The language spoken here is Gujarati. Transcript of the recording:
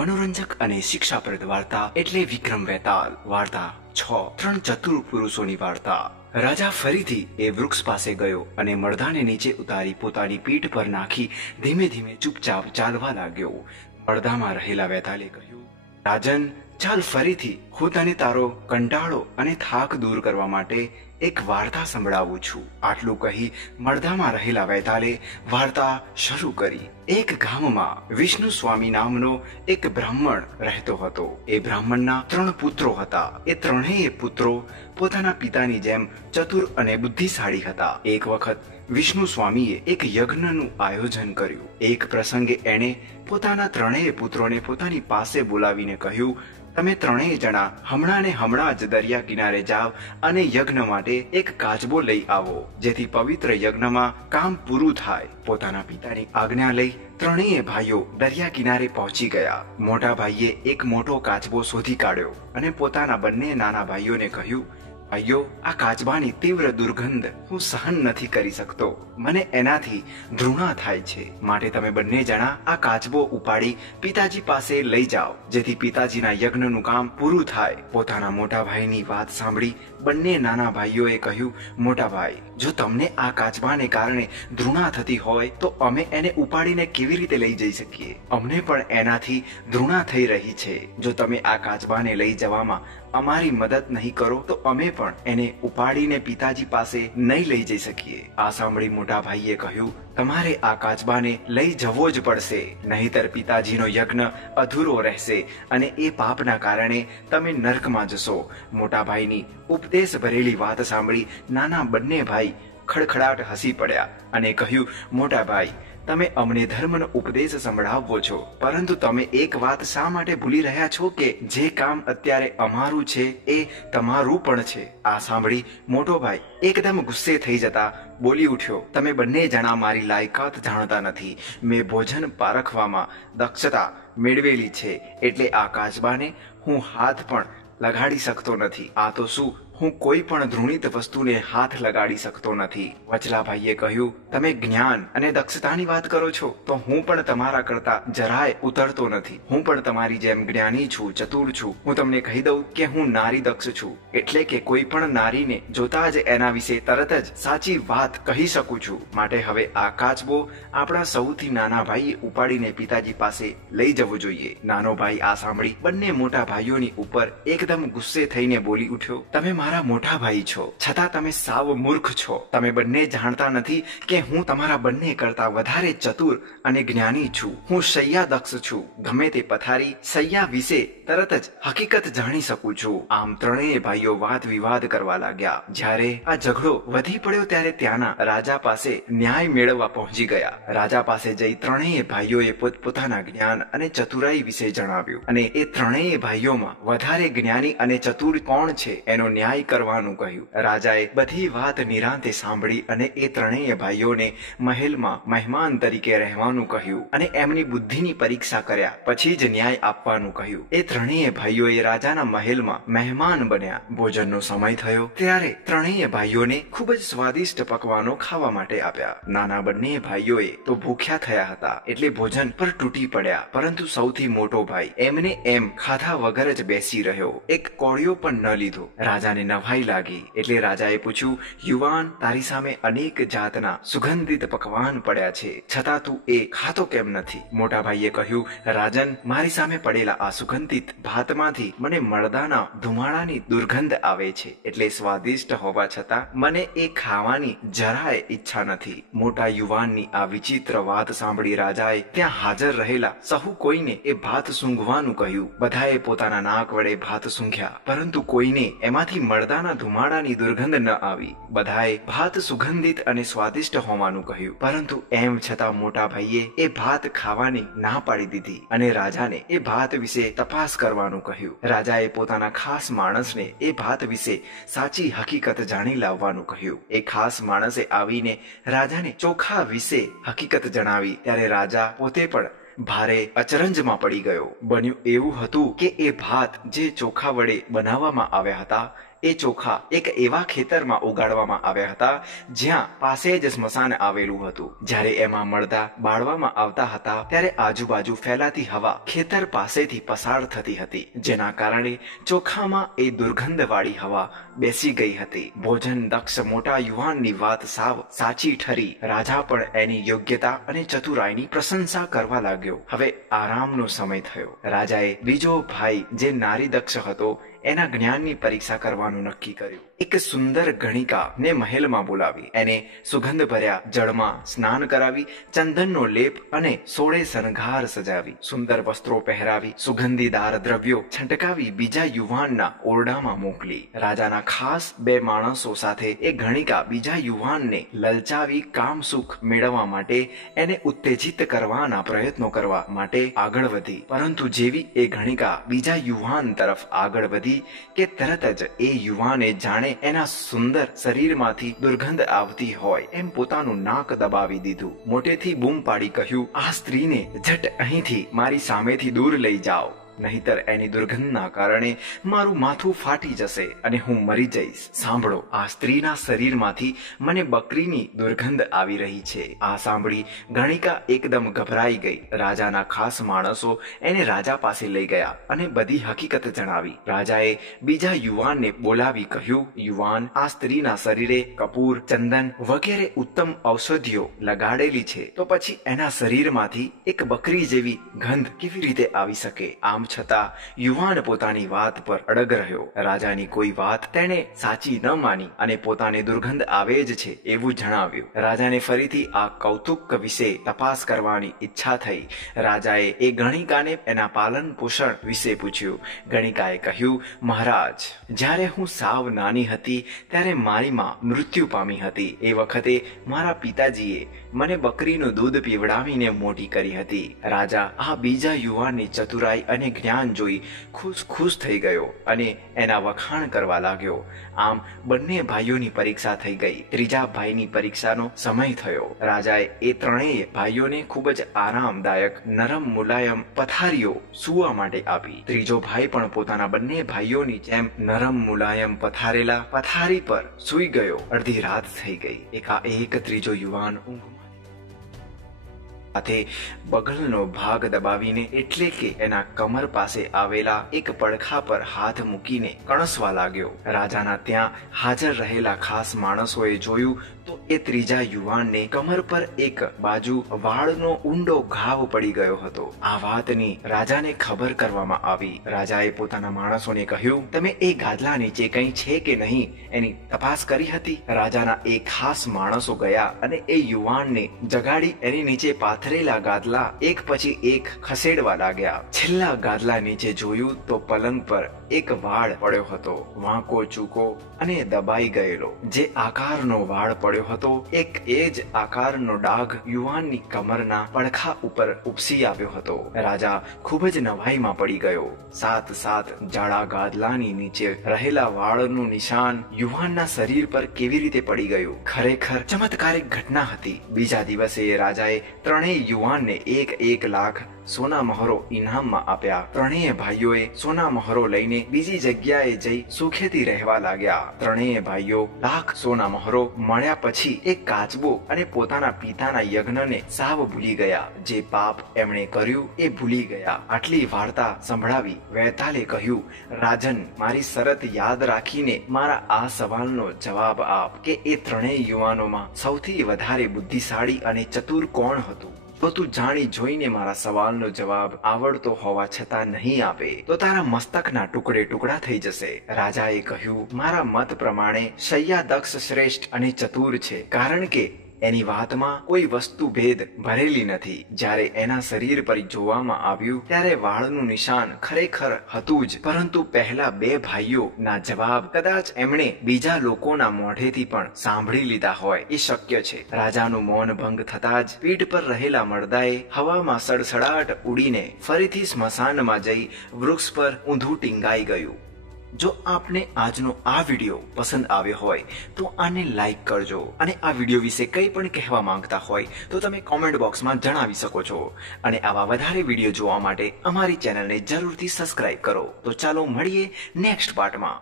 મનોરંજક અને શિક્ષાપ્રદ વાર્તા એટલે વિક્રમ વેતાલ વાર્તા 6 ત્રણ ચતુર પુરુષોની વાર્તા। રાજા ફરીથી એ વૃક્ષ પાસે ગયો અને મરદાને નીચે ઉતારી પોતાની પીઠ પર નાખી ધીમે ધીમે ચૂપચાપ ચાલવા લાગ્યો। પડદામાં રહેલા વેતાલે કહ્યું, રાજન, ચાલ ફરીથી, હું તને તારો કંટાળો અને થાક દૂર કરવા માટે એક વાર્તા સંભળાવું છું। આટલું કહી મળદામાં રહેલા વેતાલે વાર્તા શરૂ કરી। એક ગામમાં વિષ્ણુ સ્વામી નામનો એક બ્રાહ્મણ રહેતો હતો। એ બ્રાહ્મણના 3 પુત્રો હતા। એ ત્રણેય પુત્રો પોતાના પિતાની જેમ ચતુર અને બુદ્ધિશાળી હતા। એક વખત વિષ્ણુ સ્વામીએ એક યજ્ઞનું આયોજન કર્યું। એક પ્રસંગે એણે પોતાના ત્રણેય પુત્રોને પોતાની પાસે બોલાવીને કહ્યું, તમે ત્રણેય જણા હમણાં ને હમણાં જ દરિયા કિનારે જાવ અને યજ્ઞ માટે એક કાચબો લઈ આવો, જેથી પવિત્ર યજ્ઞમાં કામ પૂરું થાય। પોતાના પિતાની આજ્ઞા લઈ ત્રણેય ભાઈઓ દરિયા કિનારે પહોંચી ગયા। મોટા ભાઈએ એક મોટો કાચબો શોધી કાઢ્યો અને પોતાના બંને નાના ભાઈઓને કહ્યું, ભાઈઓ, આ કાચબાની તીવ્ર દુર્ગંધ હું સહન નથી કરી શકતો। મને એનાથી ધૃણા થાય છે, માટે તમે બંને જણા આ કાચબો ઉપાડી પિતાજી પાસે લઈ જાઓ, જેથી પિતાજીના યજ્ઞનું કામ પૂરું થાય। પોતાના મોટા ભાઈની વાત સાંભળી બંને નાના ભાઈઓએ કહ્યું, મોટા ભાઈ, જો તમને આ કાચબાને કારણે ધૃણા થતી હોય તો અમે એને ઉપાડીને કેવી રીતે લઈ જઈ શકીએ? અમને પણ એનાથી ધૃણા થઈ રહી છે। જો તમે આ કાચબાને લઈ જવામાં અમારી મદદ નહીં કરો તો અમે પણ એને ઉપાડીને પિતાજી પાસે નહીં લઈ જઈ શકીએ। આ સાંભળી મોટા ભાઈએ કહ્યું, તમારે આ કાચબાને લઈ જવો જ પડશે, નહીંતર પિતાજીનો યજ્ઞ અધૂરો રહેશે અને એ પાપના કારણે તમે નરકમાં જશો। મોટા ભાઈની ઉપદેશ ભરેલી વાત સાંભળી નાના બંને ભાઈ ખડખડાટ હસી પડ્યા અને કહ્યું, મોટા ભાઈ, તમે અમને ધર્મનો ઉપદેશ સંભળાવો છો, પરંતુ તમે એક વાત શા માટે ભૂલી રહ્યા છો કે જે કામ અત્યારે અમારું છે એ તમારું પણ છે? આ સાંભળી મોટો ભાઈ એકદમ ગુસ્સે થઈ જતા બોલી ઉઠ્યો, તમે બંને જણા મારી લાયકાત જાણતા નથી। મેં ભોજન પારખવામાં દક્ષતા મેળવેલી છે, એટલે આ કાચબાને હું હાથ પણ લગાડી શકતો નથી। આ તો શું, હું કોઈ પણ ધૃણિત વસ્તુને હાથ લગાડી શકતો નથી। વચલા ભાઈએ કહ્યું, તમે જ્ઞાન અને દક્ષતાની વાત કરો છો તો હું પણ તમારા કરતા જરાય ઉતરતો નથી। હું પણ તમારી જેમ જ્ઞાની છું, ચતુર છું। હું તમને કહી દઉં કે હું નારી દક્ષ છું, એટલે કે કોઈ પણ નારીને જોતા જ એના વિશે તરત જ સાચી વાત કહી શકું છું। માટે હવે આ કાચબો આપણા સૌથી નાના ભાઈએ ઉપાડીને પિતાજી પાસે લઈ જવો જોઈએ। નાનો ભાઈ આ સાંભળી બંને મોટા ભાઈઓની ઉપર એકદમ ગુસ્સે થઈને બોલી ઉઠ્યો, તમે મારા મોટા ભાઈ છો, છતાં તમે સાવ મૂર્ખ છો। તમે બંને જાણતા નથી કે હું તમારા બંને કરતા વધારે ચતુર અને જ્ઞાની છું। હું શૈયા દક્ષ છું, ગમે તે પથારી શૈયા વિશે તરત જ હકીકત જાણી શકું છું। આમ ત્રણેય ભાઈઓ વાદ વિવાદ કરવા લાગ્યા। જ્યારે આ ઝઘડો વધી પડ્યો ત્યારે ત્યાંના રાજા પાસે ન્યાય મેળવવા પહોંચી ગયા। રાજા પાસે જઈ ત્રણેય ભાઈઓએ પોતપોતાના જ્ઞાન અને ચતુરાઈ વિશે જણાવ્યું અને એ ત્રણેય ભાઈઓમાં વધારે જ્ઞાની અને ચતુર કોણ છે એનો ન્યાય કરવાનું કહ્યું। રાજાએ બધી વાત નિરાંતે સાંભળી અને એ ત્રણેય ભાઈઓને મહેલમાં મહેમાન તરીકે રહેવાનું કહ્યું અને એમની બુદ્ધિની પરીક્ષા કર્યા પછી જ ન્યાય આપવાનું કહ્યું। એ ત્રણેય ભાઈઓએ રાજાના મહેલમાં મહેમાન બન્યા। ભોજનનો સમય થયો ત્યારે ત્રણેય ભાઈઓને ખૂબ જ સ્વાદિષ્ટ પકવાનો ખાવા માટે આપ્યા। નાના બંને ભાઈઓએ તો ભૂખ્યા થયા હતા એટલે ભોજન પર તૂટી પડ્યા, પરંતુ સૌથી મોટો ભાઈ એમને એમ ખાધા વગર જ બેસી રહ્યો, એક કોળિયો પણ ન લીધો। રાજાને નવાઈ લાગી એટલે રાજાએ પૂછ્યું, યુવાન, તારી સામે અનેક જાતના સુગંધિત પકવાન પડ્યા છે, છતાં તું એ ખાતો કેમ નથી? મોટા ભાઈએ કહ્યું, રાજન, મારી સામે પડેલા આ સુગંધિત ભાતમાંથી મને મળદાના ધુમાડાની દુર્ગંધ આવે છે, એટલે સ્વાદિષ્ટ હોવા છતાં મને એ ખાવાની જરાય ઈચ્છા નથી। મોટા યુવાનની આ વિચિત્ર વાત સાંભળી રાજાએ ત્યાં હાજર રહેલા સહુ કોઈને એ ભાત સૂંઘવાનું કહ્યું। બધાએ પોતાના નાક વડે ભાત સૂંઘ્યા, પરંતુ કોઈને એમાંથી મળદાના ધુમાડાની દુર્ગંધ ન આવી। બધાએ ભાત સુગંધિત અને સ્વાદિષ્ટ હોવાનું કહ્યું, પરંતુ એમ છતાં મોટા ભાઈએ એ ભાત ખાવાની ના પાડી દીધી અને રાજાને એ ભાત વિશે તપાસ કરવાનું કહ્યું। રાજાએ પોતાના ખાસ માણસને એ ભાત વિશે સાચી હકીકત જાણી લાવવાનું કહ્યું। એ ખાસ માણસે આવીને રાજાને ચોખા વિશે હકીકત જણાવી ત્યારે રાજા પોતે પણ ભારે અચરંજમાં પડી ગયો। બન્યું એવું હતું કે એ ભાત જે ચોખા વડે બનાવવામાં આવ્યા હતા એ ચોખા એક એવા ખેતરમાં ઉગાડવામાં આવ્યા હતા જ્યાં પાસે જ સ્મશાન આવેલું હતું. જ્યારે એમાં મળદા બાળવામાં આવતા હતા ત્યારે આજુબાજુ ફેલાતી હવા ખેતર પાસેથી પસાર થતી હતી, જેના કારણે ચોખામાં એ દુર્ગંધવાળી હવા બેસી ગઈ હતી. ભોજન દક્ષ મોટા યુવાનની વાત સાવ સાચી ઠરી. રાજા પણ એની યોગ્યતા અને ચતુરાઈની પ્રશંસા કરવા લાગ્યો. હવે આરામનો સમય થયો. રાજાએ બીજો ભાઈ જે નારી દક્ષ હતો એના જ્ઞાનની પરીક્ષા કરવાનું નક્કી કર્યું. એક સુંદર ગણિકા ને મહેલમાં બોલાવી એને સુગંધ ભર્યા જળમાં સ્નાન કરાવી, ચંદનનો લેપ અને સોળે શણગાર સજાવી, સુંદર વસ્ત્રો પહેરાવી, સુગંધીદાર દ્રવ્યો છંટકાવી બીજા યુવાનના ઓરડામાં મોકલી. રાજાના ખાસ 2 માણસો સાથે એ ગણિકા બીજા યુવાનને લલચાવી કામ સુખ મેળવવા માટે એને ઉત્તેજિત કરવાના પ્રયત્નો કરવા માટે આગળ વધી. પરંતુ જેવી એ ગણિકા બીજા યુવાન તરફ આગળ વધી કે તરત જ એ યુવાને જાણે એના સુંદર શરીરમાંથી દુર્ગંધ આવતી હોય એમ પોતાનું નાક દબાવી દીધું. મોટેથી બૂમ પાડી કહ્યું, આ સ્ત્રીને ઝટ અહીંથી મારી સામેથી દૂર લઈ જાઓ, નહીતર એની દુર્ગંધના કારણે મારું માથું ફાટી જશે અને હું મરી જઈશ. સાંભળો, આ સ્ત્રીના શરીરમાંથી મને બકરીની દુર્ગંધ આવી રહી છે. આ સાંભળી ગણિકા એકદમ ગભરાઈ ગઈ. રાજાના ખાસ માણસો એને રાજા પાસે લઈ ગયા અને બધી હકીકત જણાવી. રાજાએ બીજા યુવાનને બોલાવી કહ્યું, યુવાન, આ સ્ત્રીના શરીરે કપૂર, ચંદન વગેરે ઉત્તમ ઔષધિઓ લગાડેલી છે, તો પછી એના શરીરમાંથી એક બકરી જેવી ગંધ કેવી રીતે આવી શકે? આમ છતાં યુવાન પોતાની વાત પર અડગ રહ્યો. રાજાની કોઈ વાત તેણે સાચી ન માની અને પોતાને દુર્ગંધ આવે જ છે એવું જણાવ્યું. રાજાને ફરીથી આ કૌતુક વિશે તપાસ કરવાની ઈચ્છા થઈ. રાજાએ એ ગણિકાને એના પાલન પોષણ વિશે પૂછ્યું. ગણિકાએ કહ્યું, મહારાજ, જ્યારે હું સાવ નાની હતી ત્યારે મારી માં મૃત્યુ પામી હતી. એ વખતે મારા પિતાજીએ મને બકરીનું દૂધ પીવડાવીને મોટી કરી હતી. રાજા આ બીજા યુવાનની ચતુરાઈ અને જ્ઞાન જોઈ ખુશ થઈ ગયો અને એના વખાણ કરવા લાગ્યો. આમ બંને ભાઈઓની પરીક્ષા થઈ ગઈ. ત્રીજા ભાઈની પરીક્ષાનો સમય થયો. રાજાએ એ ત્રણેય ભાઈઓને ખૂબ જ આરામદાયક નરમ મુલાયમ પથારીઓ સૂવા માટે આપી. ત્રીજો ભાઈ પણ પોતાના બંને ભાઈઓની જેમ નરમ મુલાયમ પથારેલા પથારી પર સૂઈ ગયો. અડધી રાત થઈ ગઈ. એકાએક ત્રીજો યુવાન ઊંઘમાં સાથે બગલનો ભાગ દબાવીને એટલે કે એના કમર પાસે આવેલા એક પડખા પર હાથ મૂકીને કણસવા લાગ્યો. રાજાના ત્યાં હાજર રહેલા ખાસ માણસોએ જોયું તો એ ત્રીજા યુવાનને કમર પર એક બાજુ વાળનો ઊંડો ઘાવ પડી ગયો હતો. આ વાતની રાજાને ખબર કરવામાં આવી. રાજાએ પોતાના માણસોને કહ્યું, તમે એ ગાદલા નીચે કંઈ છે કે નહીં એની તપાસ કરી હતી? રાજાના એ ખાસ માણસો ગયા અને એ યુવાનને જગાડી એની નીચે પાથરેલા ગાદલા એક પછી એક ખસેડવા લાગ્યા. છેલ્લા ગાદલા નીચે જોયું તો પલંગ પર એક વાળ પડ્યો હતો, વાંકો ચૂકો અને દબાઈ ગયેલો. જે આકારનો વાળ પડ્યો હતો એક એ જ આકારનો ડાઘ યુવાનની કમરના પડખા ઉપર ઉપસી આવ્યો હતો. રાજા ખૂબ જ નવાઈમાં પડી ગયો. સાત જાડા ગાદલાની નીચે રહેલા વાળનું નિશાન યુવાનના શરીર પર કેવી રીતે પડી ગયું? ખરેખર ચમત્કારિક ઘટના હતી. બીજા દિવસે રાજાએ ત્રણેય યુવાનને 1 લાખ સોના મહોરો ઇનામમાં આપ્યા. ત્રણેય ભાઈઓએ સોના મહોરો લઈને બીજી જગ્યાએ જઈ સુખેથી રહેવા લાગ્યા. ત્રણેય ભાઈઓ લાખ સોના મહોરો મળ્યા પછી એક કાચબો અને પોતાના પિતાના યજ્ઞને સાવ ભૂલી ગયા. જે પાપ એમણે કર્યું એ ભૂલી ગયા. આટલી વાર્તા સંભળાવી વૈતાલે કહ્યું, રાજન, મારી શરત યાદ રાખીને મારા આ સવાલનો જવાબ આપ કે એ ત્રણેય યુવાનોમાં સૌથી વધારે બુદ્ધિશાળી અને ચતુર કોણ હતું? જો તું જાણી જોઈને મારા સવાલનો જવાબ આવડતો હોવા છતાં નહીં આપે તો તારા મસ્તકના ટુકડા થઈ જશે. રાજાએ કહ્યું, મારા મત પ્રમાણે શૈયા દક્ષ શ્રેષ્ઠ અને ચતુર છે, કારણ કે એની વાતમાં કોઈ વસ્તુ ભેદ ભરેલી નથી. જ્યારે એના શરીર પર જોવામાં આવ્યું ત્યારે વાળનું નિશાન ખરેખર હતું જ, પરંતુ પહેલા 2 ભાઈઓના જવાબ કદાચ એમણે બીજા લોકોના મોઢેથી પણ સાંભળી લીધા હોય એ શક્ય છે. રાજાનું મૌન ભંગ થતા જ પીઠ પર રહેલા મળદાએ હવામાં સડસડાટ ઉડીને ફરીથી સ્મશાનમાં જઈ વૃક્ષ પર ઊંધું ટીંગાઈ ગયું. જો આપને આજનો આ વિડીયો પસંદ આવ્યો હોય તો આને લાઈક કરજો અને આ વિડીયો વિશે કંઈ પણ કહેવા માંગતા હોય તો તમે કોમેન્ટ બોક્સમાં જણાવી શકો છો. અને આવા વધારે વિડીયો જોવા માટે અમારી ચેનલને જરૂરથી સબસ્ક્રાઇબ કરો. તો ચાલો મળીએ નેક્સ્ટ પાર્ટમાં.